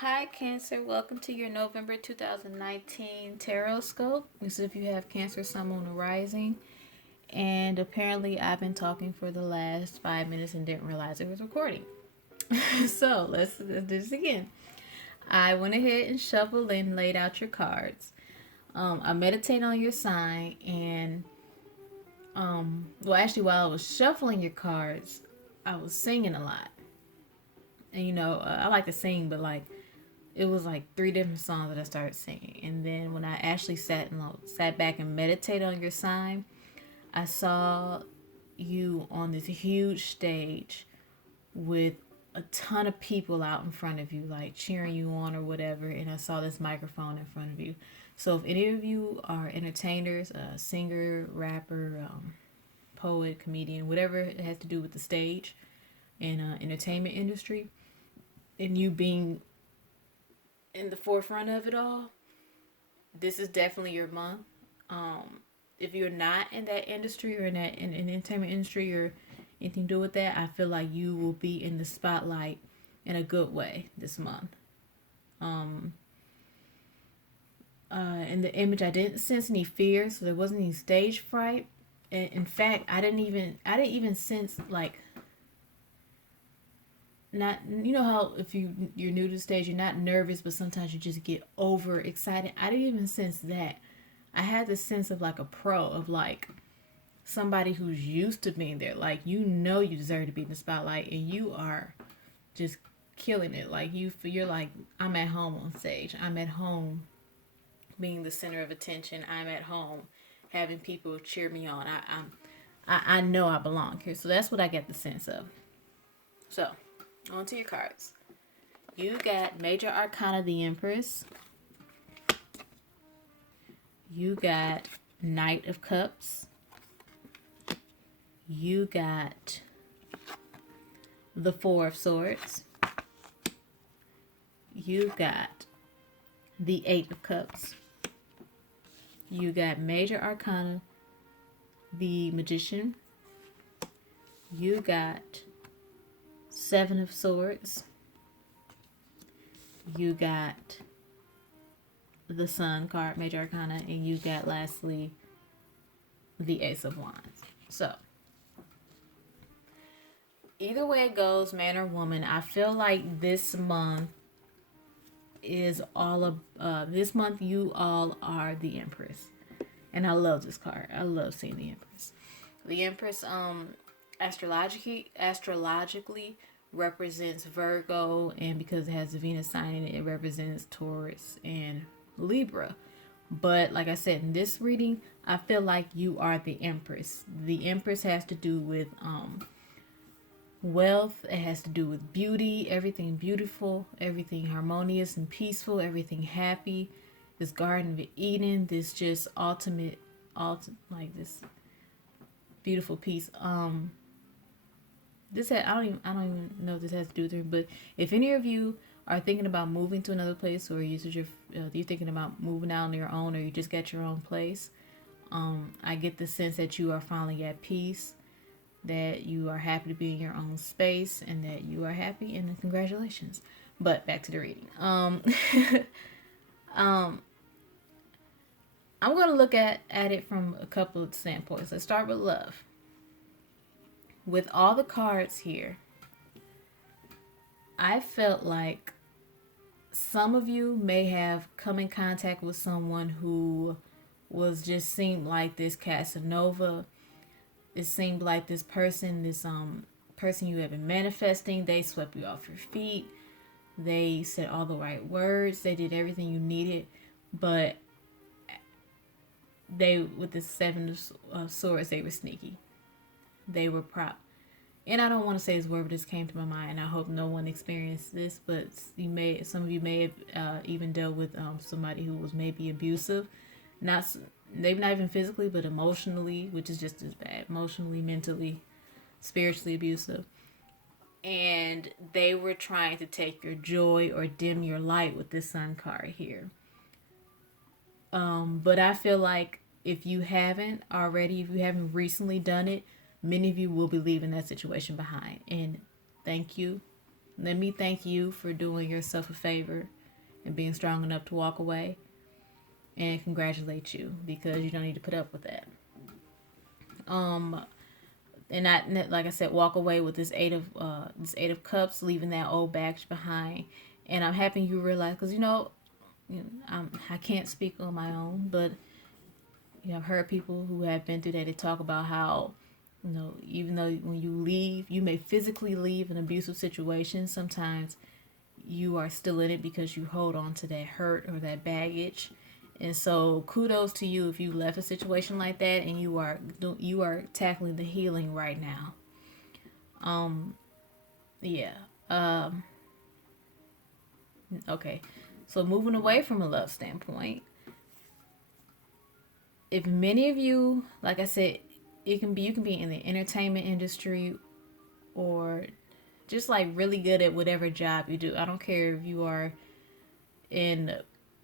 Hi, Cancer. Welcome to your November 2019 Tarot Scope. This is if you have Cancer, Sun, Moon, or Rising. And apparently, I've been talking for the last 5 minutes and didn't realize it was recording. So let's do this again. I went ahead and shuffled and laid out your cards. I meditate on your sign, and actually, while I was shuffling your cards, I was singing a lot. And I like to sing, but it was like three different songs that I started singing. And then when I actually sat back and meditated on your sign, I saw you on this huge stage with a ton of people out in front of you, like cheering you on or whatever. And I saw this microphone in front of you. So if any of you are entertainers, singer, rapper, poet, comedian, whatever it has to do with the stage and entertainment industry, and you being in the forefront of it all, this is definitely your month. If you're not in that industry or in the entertainment industry or anything to do with that, I feel like you will be in the spotlight in a good way this month. In the image, I didn't sense any fear, so there wasn't any stage fright. And in fact, I didn't even sense like, not, you know how if you're new to the stage, you're not nervous, but sometimes you just get over excited. I didn't even sense that. I had the sense of like a pro, of like somebody who's used to being there. Like, you deserve to be in the spotlight, and you are just killing it. Like, you're like, I'm at home on stage. I'm at home being the center of attention. I'm at home having people cheer me on. I know I belong here. So that's what I get the sense of. So, on to your cards. You got Major Arcana, the Empress. You got Knight of Cups. You got the Four of Swords. You got the Eight of Cups. You got Major Arcana, the Magician. You got Seven of Swords. You got the Sun card, Major Arcana, and you got lastly the Ace of Wands. So either way it goes, man or woman, I feel like this month is all of this month you all are the Empress. And I love this card. I love seeing the Empress. The Empress astrologically represents Virgo, and because it has the Venus sign in it, it represents Taurus and Libra. But like I said, in this reading, I feel like you are the Empress. The Empress has to do with wealth. It has to do with beauty, everything beautiful, everything harmonious and peaceful, everything happy. This Garden of Eden, this just ultimate, like this beautiful piece. I don't even know if this has to do with it, but if any of you are thinking about moving to another place, or you're thinking about moving out on your own, or you just got your own place, I get the sense that you are finally at peace, that you are happy to be in your own space, and that you are happy, and congratulations. But back to the reading. I'm going to look at it from a couple of standpoints. Let's start with love. With all the cards here, I felt like some of you may have come in contact with someone who seemed like this Casanova. It seemed like this person you have been manifesting, they swept you off your feet. They said all the right words. They did everything you needed, but with the Seven of Swords, they were sneaky. They were and I don't want to say this word, but this came to my mind. I hope no one experienced this, but some of you may have even dealt with somebody who was maybe abusive, maybe not even physically, but emotionally, which is just as bad. Emotionally, mentally, spiritually abusive, and they were trying to take your joy or dim your light with this Sun card here. But I feel like if you haven't recently done it, many of you will be leaving that situation behind. And thank you let me thank you for doing yourself a favor and being strong enough to walk away, and congratulate you because you don't need to put up with that. And not, like I said, walk away with this eight of cups, leaving that old baggage behind. And I'm happy you realize, because I can't speak on my own, but I've heard people who have been through that. They talk about how, even though when you leave, you may physically leave an abusive situation, sometimes you are still in it because you hold on to that hurt or that baggage. And so kudos to you if you left a situation like that and you are tackling the healing right now. Yeah. Okay. So moving away from a love standpoint, if many of you, like I said, you can be in the entertainment industry or just like really good at whatever job you do. I don't care if you are in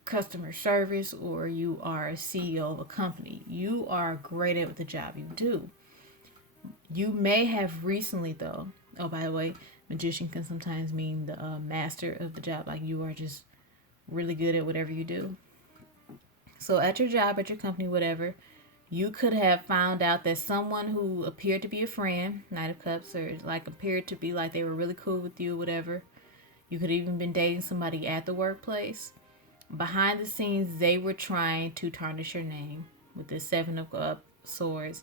customer service or you are a CEO of a company. You are great at the job you do. You may have recently, though, oh, by the way, magician can sometimes mean the master of the job. Like you are just really good at whatever you do. So at your job, at your company, whatever, you could have found out that someone who appeared to be a friend, Knight of Cups, or like appeared to be like they were really cool with you, whatever. You could have even been dating somebody at the workplace. Behind the scenes, they were trying to tarnish your name with the Seven of Swords.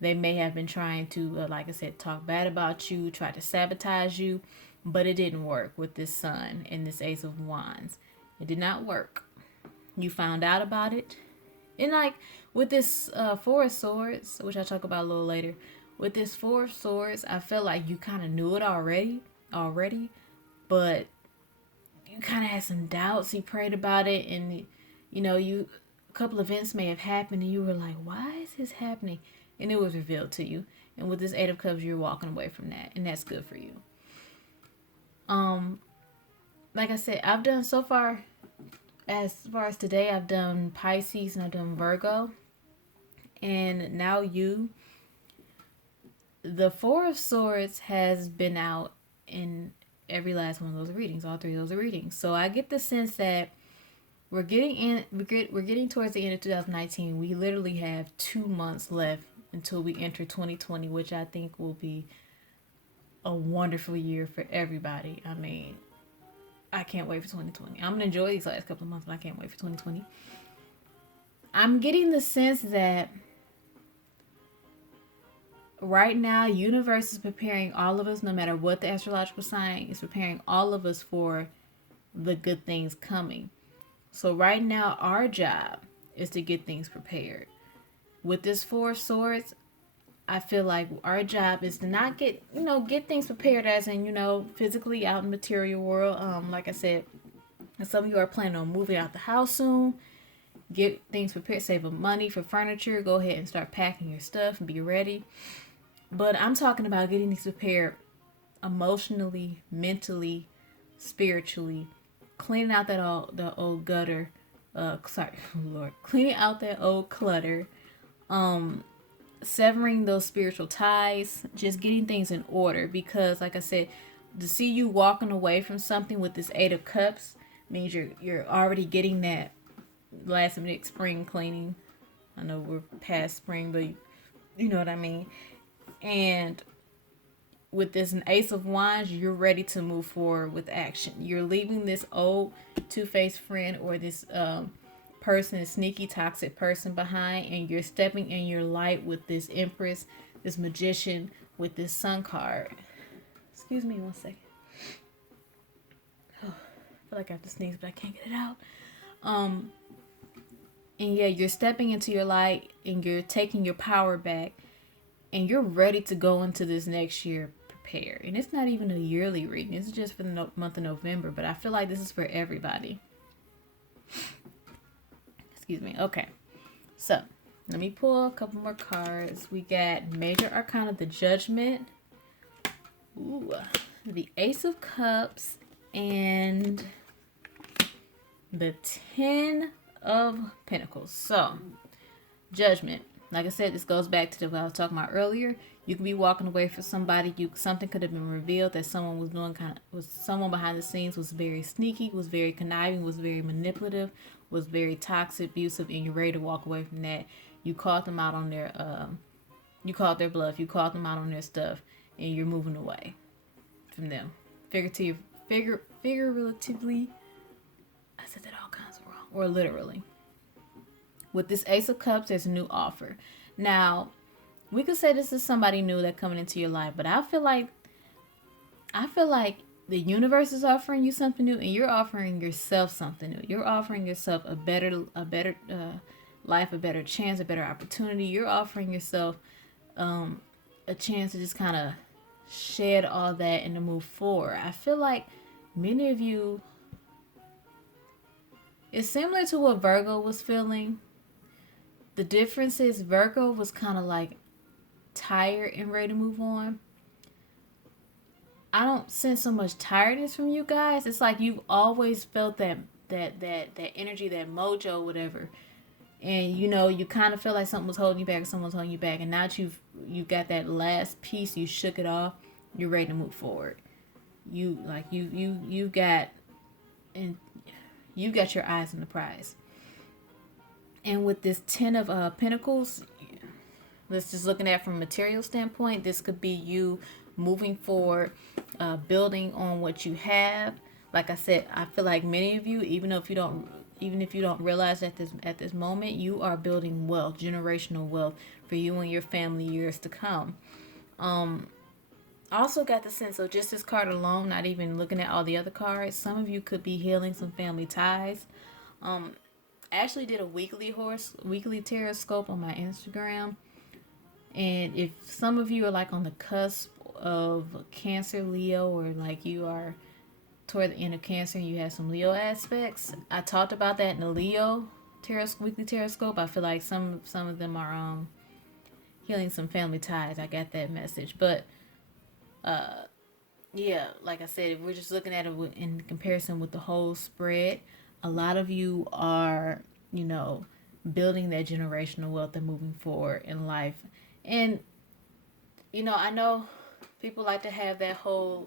They may have been trying to, like I said, talk bad about you, try to sabotage you, but it didn't work with this Sun and this Ace of Wands. It did not work. You found out about it. And like with this Four of Swords, which I'll talk about a little later, with this Four of Swords, I feel like you kind of knew it already, but you kind of had some doubts. You prayed about it, and a couple events may have happened, and you were like, "Why is this happening?" And it was revealed to you. And with this Eight of Cups, you're walking away from that, and that's good for you. Like I said, I've done so far. As far as today, I've done Pisces and I've done Virgo, and now the Four of Swords has been out in every last one of those readings, all three of those readings. So I get the sense that we're getting towards the end of 2019. We literally have 2 months left until we enter 2020, which I think will be a wonderful year for everybody. I mean, I can't wait for 2020. I'm going to enjoy these last couple of months, but I can't wait for 2020. I'm getting the sense that right now, universe is preparing all of us, no matter what the astrological sign is, preparing all of us for the good things coming. So right now, our job is to get things prepared. With this Four of Swords, I feel like our job is to not get things prepared as in, physically out in the material world. Like I said, some of you are planning on moving out the house soon. Get things prepared, save up money for furniture. Go ahead and start packing your stuff and be ready. But I'm talking about getting things prepared emotionally, mentally, spiritually, cleaning out the old gutter. Cleaning out that old clutter. Severing those spiritual ties, just getting things in order, because like I said, to see you walking away from something with this Eight of Cups means you're already getting that last minute spring cleaning. I know we're past spring, but you know what I mean. And with this Ace of Wands, you're ready to move forward with action. You're leaving this old two-faced friend or this person, a sneaky, toxic person behind, and you're stepping in your light with this Empress, this Magician, with this Sun card. Excuse me one second. Oh, I feel like I have to sneeze, but I can't get it out. And yeah, you're stepping into your light, and you're taking your power back, and you're ready to go into this next year prepared. And it's not even a yearly reading. It's just for the month of November, but I feel like this is for everybody. Excuse me. Okay. So, let me pull a couple more cards. We got Major Arcana, the Judgment. Ooh, the Ace of Cups. And the Ten of Pentacles. So, Judgment. Like I said, this goes back to what I was talking about earlier. You could be walking away from somebody. Something could have been revealed that someone was doing was someone behind the scenes was very sneaky, was very conniving, was very manipulative, was very toxic, abusive, and you're ready to walk away from that. You caught them out on their you caught their bluff. You caught them out on their stuff, and you're moving away from them. Figuratively, I said that all kinds of wrong, or literally. With this Ace of Cups, there's a new offer. Now, we could say this is somebody new that coming into your life, but I feel like the universe is offering you something new, and you're offering yourself something new. You're offering yourself a better life, a better chance, a better opportunity. You're offering yourself a chance to just kind of shed all that and to move forward. I feel like many of you, it's similar to what Virgo was feeling. The difference is Virgo was kind of like tired and ready to move on. I don't sense so much tiredness from you guys. It's like you've always felt that energy, that mojo, whatever. And you kind of feel like something was holding you back, someone's holding you back, and now that you've got that last piece, you shook it off, you're ready to move forward. You've got your eyes on the prize. And with this 10 of Pentacles, let's just looking at from a material standpoint, this could be you moving forward, building on what you have. Like I said, I feel like many of you, even if you don't realize at this moment, you are building wealth, generational wealth for you and your family years to come. Also got the sense of just this card alone, not even looking at all the other cards, some of you could be healing some family ties. I actually did a weekly horoscope on my Instagram, and if some of you are like on the cusp of Cancer, Leo, or like you are toward the end of Cancer and you have some Leo aspects, I talked about that in the Leo weekly horoscope. I feel like some of them are healing some family ties. I got that message, but yeah, like I said, if we're just looking at it in comparison with the whole spread, a lot of you are, building that generational wealth and moving forward in life. And, I know people like to have that whole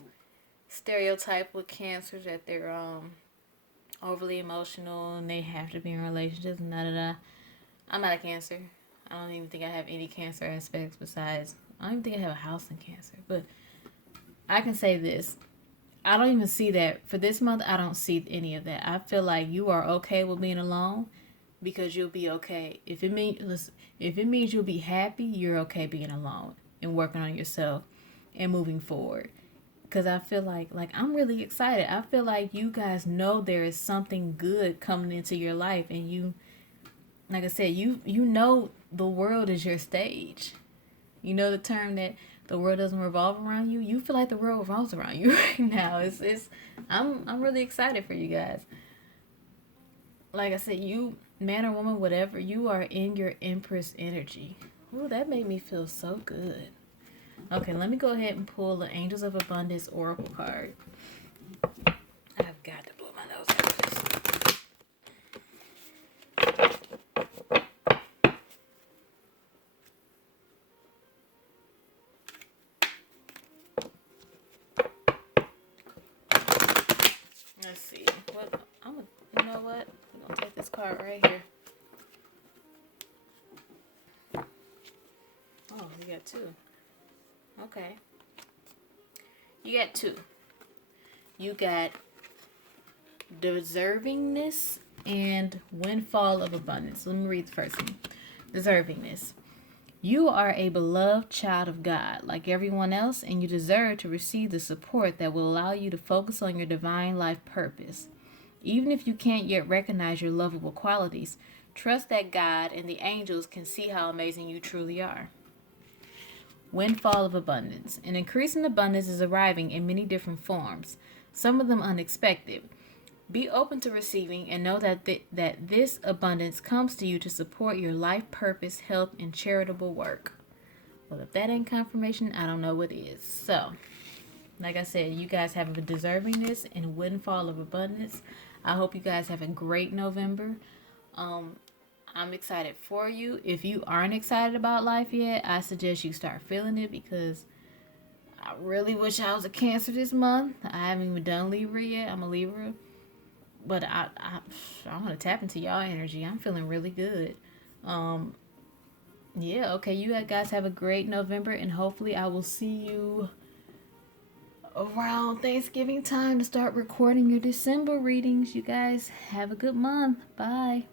stereotype with Cancers that they're overly emotional and they have to be in relationships and da-da-da. I'm not a Cancer. I don't even think I have any Cancer aspects besides, I don't even think I have a house in Cancer. But I can say this. I don't even see that. For this month, I don't see any of that. I feel like you are okay with being alone because you'll be okay. If it means you'll be happy, you're okay being alone and working on yourself and moving forward. Because I feel like I'm really excited. I feel like you guys know there is something good coming into your life, and you, like I said, you know the world is your stage. You know the term that the world doesn't revolve around you. You feel like the world revolves around you right now. I'm really excited for you guys. Like I said, you, man or woman, whatever, you are in your Empress energy. Ooh, that made me feel so good. Okay, let me go ahead and pull the Angels of Abundance Oracle card. I've got to blow my nose out of this. Let's see. You know what? I'm gonna take this card right here. Oh, you got two. Okay. You got two. You got deservingness and windfall of abundance. Let me read the first one. Deservingness. You are a beloved child of God, like everyone else, and you deserve to receive the support that will allow you to focus on your divine life purpose. Even if you can't yet recognize your lovable qualities, trust that God and the angels can see how amazing you truly are. Windfall of abundance. An increasing abundance is arriving in many different forms, some of them unexpected. Be open to receiving and know that this abundance comes to you to support your life purpose, health, and charitable work. Well, if that ain't confirmation, I don't know what is. So, like I said, you guys have a deservingness and windfall of abundance. I hope you guys have a great November. I'm excited for you. If you aren't excited about life yet, I suggest you start feeling it, because I really wish I was a Cancer this month. I haven't even done Libra yet. I'm a Libra. But I want to tap into y'all energy. I'm feeling really good. Um, yeah, okay. You guys have a great November, and hopefully I will see you around Thanksgiving time to start recording your December readings. You guys have a good month. Bye.